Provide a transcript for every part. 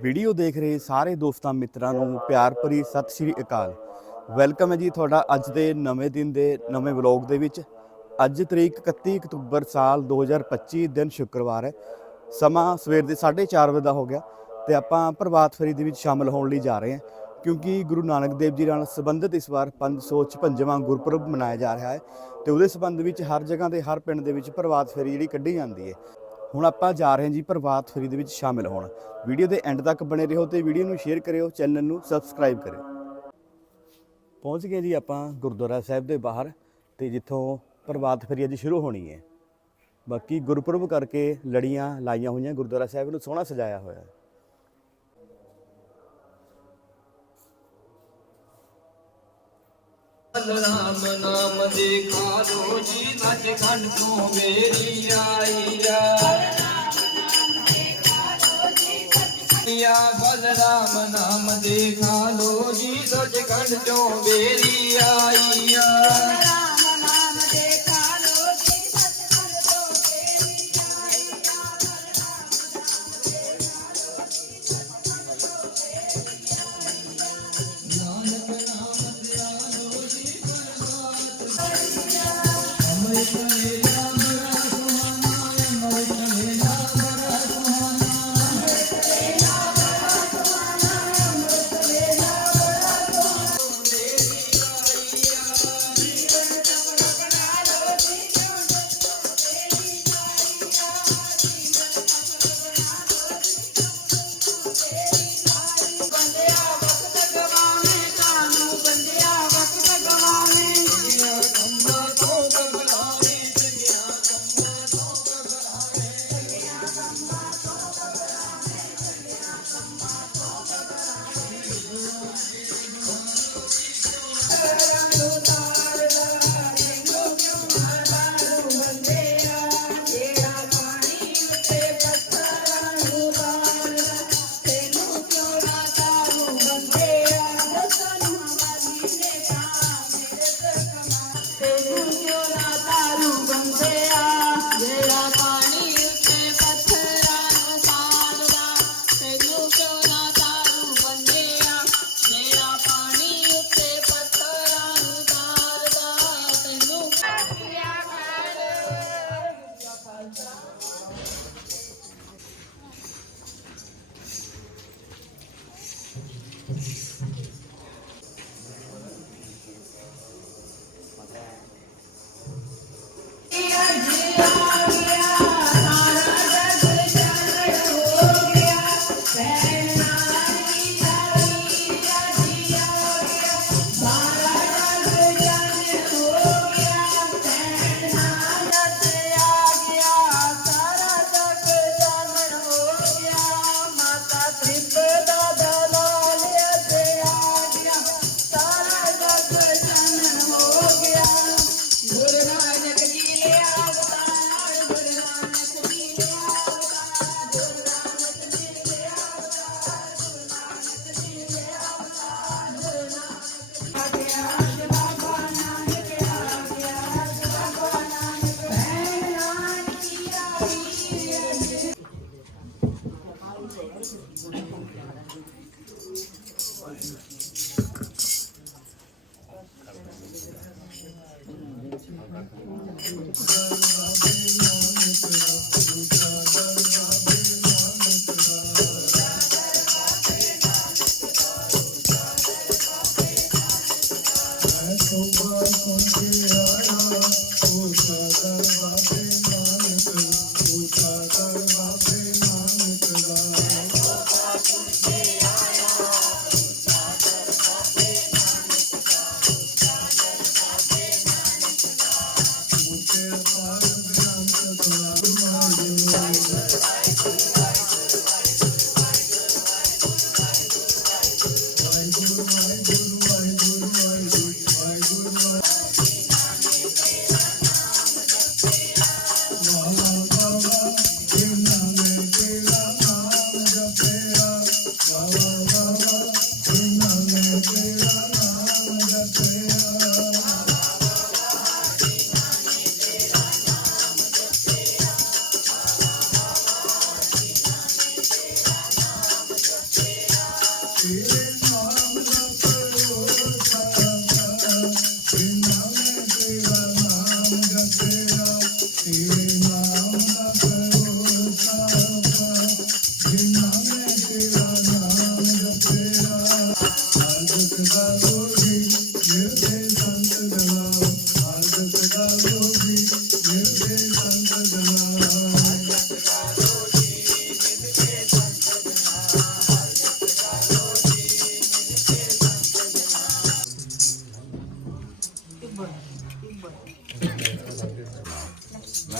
Video ਦੇਖ ਰਹੇ ਸਾਰੇ ਦੋਸਤਾਂ ਮਿੱਤਰਾਂ ਨੂੰ ਪਿਆਰ ਭਰੀ ਸਤਿ ਸ਼੍ਰੀ ਅਕਾਲ। ਵੈਲਕਮ ਹੈ ਜੀ ਤੁਹਾਡਾ ਅੱਜ ਦੇ ਨਵੇਂ ਦਿਨ ਦੇ ਨਵੇਂ ਵਲੌਗ ਦੇ ਵਿੱਚ। ਅੱਜ ਤਰੀਕ 31 ਅਕਤੂਬਰ ਸਾਲ 2025 ਦਿਨ ਸ਼ੁੱਕਰਵਾਰ ਹੈ। ਸਮਾਂ ਸਵੇਰ ਦੇ 4:30 ਵਜੇ ਦਾ ਹੋ ਗਿਆ ਤੇ ਆਪਾਂ ਪ੍ਰਭਾਤ ਫੇਰੀ ਦੇ ਵਿੱਚ ਸ਼ਾਮਲ ਹੋਣ ਲਈ ਜਾ ਰਹੇ ਹਾਂ। ਕਿਉਂਕਿ ਗੁਰੂ ਨਾਨਕ ਦੇਵ ਜੀ ਨਾਲ ਸੰਬੰਧਿਤ ਇਸ ਵਾਰ 556ਵਾਂ ਗੁਰਪੁਰਬ ਮਨਾਇਆ ਜਾ ਰਿਹਾ ਹੈ ਤੇ ਉਹਦੇ ਸੰਬੰਧ ਵਿੱਚ ਹਰ ਜਗ੍ਹਾ ਦੇ ਹਰ ਪਿੰਡ ਦੇ ਵਿੱਚ ਪ੍ਰਭਾਤ ਫੇਰੀ ਜਿਹੜੀ ਕੱਢੀ ਜਾਂਦੀ ਹੈ। ਹੁਣ ਆਪਾਂ ਜਾ ਰਹੇ ਹਾਂ ਜੀ ਪ੍ਰਭਾਤ ਫੇਰੀ ਦੇ ਵਿੱਚ ਸ਼ਾਮਿਲ ਹੋਣ। ਵੀਡੀਓ ਦੇ ਐਂਡ ਤੱਕ ਬਣੇ ਰਹੋ ਤੇ ਵੀਡੀਓ ਨੂੰ ਸ਼ੇਅਰ ਕਰਿਓ ਚੈਨਲ ਨੂੰ ਸਬਸਕ੍ਰਾਈਬ ਕਰਿਓ। ਪਹੁੰਚ ਗਏ ਜੀ ਆਪਾਂ ਗੁਰਦੁਆਰਾ ਸਾਹਿਬ ਦੇ ਬਾਹਰ ਤੇ ਜਿੱਥੋਂ ਪ੍ਰਭਾਤ ਫੇਰੀ ਅੱਜ ਸ਼ੁਰੂ ਹੋਣੀ ਹੈ। ਬਾਕੀ ਗੁਰਪੁਰਬ ਕਰਕੇ ਲੜੀਆਂ ਲਾਈਆਂ ਹੋਈਆਂ ਗੁਰਦੁਆਰਾ ਸਾਹਿਬ ਨੂੰ ਸੋਹਣਾ ਸਜਾਇਆ ਹੋਇਆ ਹੈ। ਰਾਮ ਨਾਮ ਦੇਖਾ ਲੋ ਜੀ ਸੱਚ ਖੰਡ ਤੋਂ ਮੇਰੀ ਆਈ ਆ ਯਾ ਬਲਰਾਮ ਨਾਮ ਦੇਖਾ ਲੋ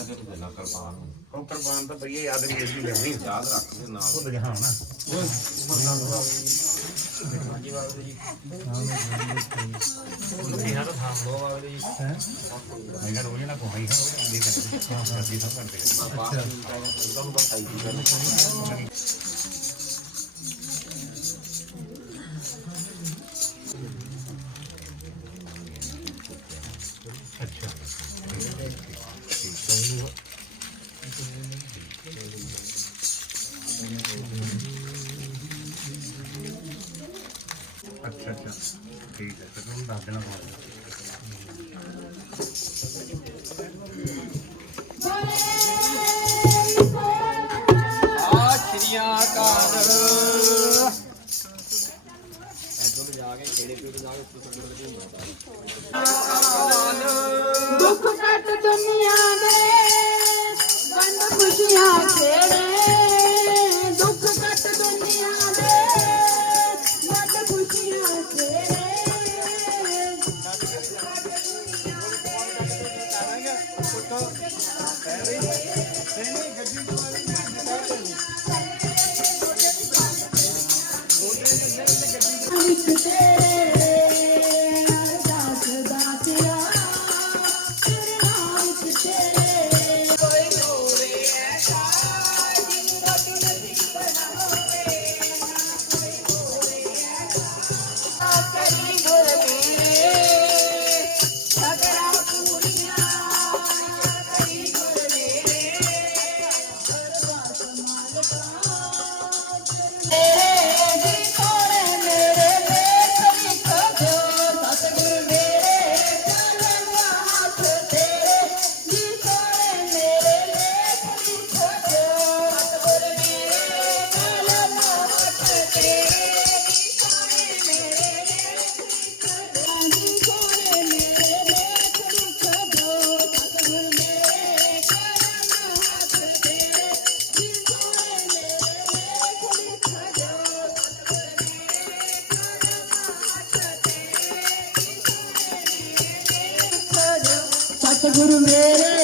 ਮੈਂ ਤੈਨੂੰ ਦੇਣਾ ਕਿਰਪਾਨ ਨੂੰ। ਉਹ ਕੁਰਬਾਨ ਤਾਂ ਬਈਏ ਯਾਦ ਨਹੀਂ ਅਸੀਂ ਲੈਣੀ ਯਾਦ ਰੱਖ ਦੇ ਨਾਲ। ਭੁੱਲ ਜਾ ਹਾਂ ਨਾ ਇਹਨਾਂ ਨੂੰ ਥਾਮ ਲੋ ਵਾਲੇ ਜੀ। ਹੈ। ਮੈਂ ਕਿਹਾ ਰੋਜ਼ ਨਾ ਕੋਈ ਹਾਂ ਰੋਜ਼ ਦੀ। ਕਰਦੇ ਹਾਂ ਅਸੀਂ ਸਭ ਕਰਦੇ ਹਾਂ ਤੁਹਾਨੂੰ ਬਸ ਆਈ ਦੀ ਗੱਲ ਅੱਛਾ ਅੱਛਾ। ਠੀਕ ਹੈ ਤੇ ਤੁਹਾਨੂੰ ਦੱਸ ਦੇਣਾ ਪਊਗਾ ਆਖਰੀਆਂ ਕਾਰ ਕੇ ਕਿਹੜੇ ਪਿੰਡ ਜਾ ਕੇ ਉੱਪਰ ਤੱਕ ਦੁੱਖ ਘਟ ਦੁਨੀਆ Holy today. गुरु मेरा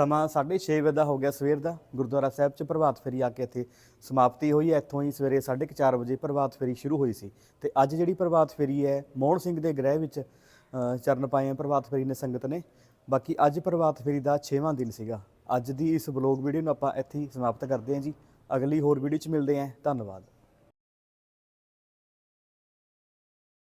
ਸਮਾਂ 6:30 ਵਜੇ ਦਾ ਹੋ ਗਿਆ ਸਵੇਰ ਦਾ। ਗੁਰਦੁਆਰਾ ਸਾਹਿਬ 'ਚ ਪ੍ਰਭਾਤ ਫੇਰੀ ਆ ਕੇ ਇੱਥੇ ਸਮਾਪਤੀ ਹੋਈ ਹੈ। ਇੱਥੋਂ ਹੀ ਸਵੇਰੇ 4:30 ਵਜੇ ਪ੍ਰਭਾਤ ਫੇਰੀ ਸ਼ੁਰੂ ਹੋਈ ਸੀ। ਤੇ ਅੱਜ ਜਿਹੜੀ ਪ੍ਰਭਾਤ ਫੇਰੀ ਹੈ, ਮੋਹਨ ਸਿੰਘ ਦੇ ਗ੍ਰਹਿ ਵਿੱਚ ਚਰਨ ਪਾਏ ਹੈ ਪ੍ਰਭਾਤ ਫੇਰੀ ਨੇ ਸੰਗਤ ਨੇ। ਬਾਕੀ ਅੱਜ ਪ੍ਰਭਾਤ ਫੇਰੀ ਦਾ 6ਵਾਂ ਦਿਨ ਸੀਗਾ। ਅੱਜ ਦੀ ਇਸ ਬਲੌਗ ਵੀਡੀਓ ਨੂੰ ਆਪਾਂ ਇੱਥੇ ਹੀ ਸਮਾਪਤ ਕਰਦੇ ਹਾਂ ਜੀ। ਅਗਲੀ ਹੋਰ ਵੀਡੀਓ 'ਚ ਮਿਲਦੇ ਹਾਂ। ਧੰਨਵਾਦ।